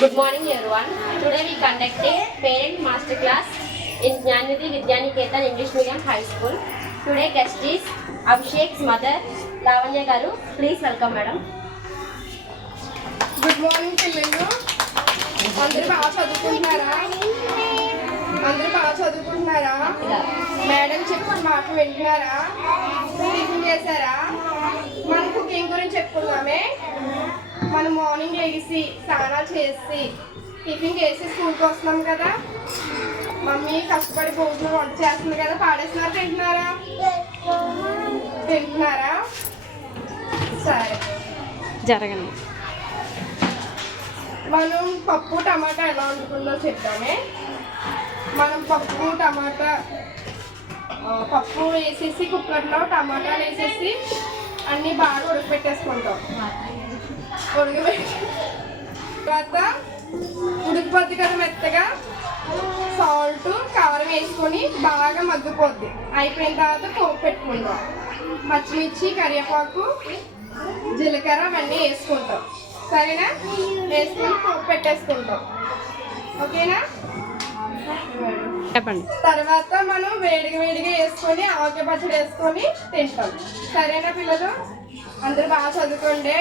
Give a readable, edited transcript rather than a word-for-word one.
Good morning everyone. Today we conduct a parent master class in Jnanidhi Vidyaniketan English Medium High School. Today guest is Abhishek's mother Lavanya Garu. Please welcome madam. Good morning పిల్లలు. అందరూ బాగా చదువుకుంటున్నారా? Madam చెప్పిన మాట వింటున్నారా? Tiffin చేశారా? మన cooking గురించి చెప్పుకుందామే. మనం మార్నింగ్ లేచి స్నానాలు చేసి టిఫిన్ చేసి స్కూల్కి వస్తున్నాం కదా. మమ్మీ కష్టపడి భోజనం వంట చేస్తుంది కదా. పాడేస్తున్నారు, తింటున్నారా? సరే జరగండి. మనం పప్పు టమాటా ఎలా వండుకుందో చెప్తామే. మనం పప్పు వేసేసి కుక్కర్లో టమాటాలు వేసేసి అన్నీ బాగా ఉడకబెట్టేసుకుంటాం. తర్వాత ఉడికిపోద్ది కదా మెత్తగా. సాల్ట్ కారం వేసుకొని బాగా మగ్గిపోద్ది. అయిపోయిన తర్వాత పోపు పెట్టుకుంటాం. పచ్చిమిర్చి, కరివేపాకు, జీలకర్ర అవన్నీ వేసుకుంటాం. సరేనా? వేసుకొని పోపు పెట్టేసుకుంటాం. ఓకేనా? చెప్పండి. తర్వాత మనం వేడిగా వేసుకొని ఆవకాయ పచ్చడి వేసుకొని తింటాం. సరేనా పిల్లలు? అందరూ బాగా చదువుకోండి.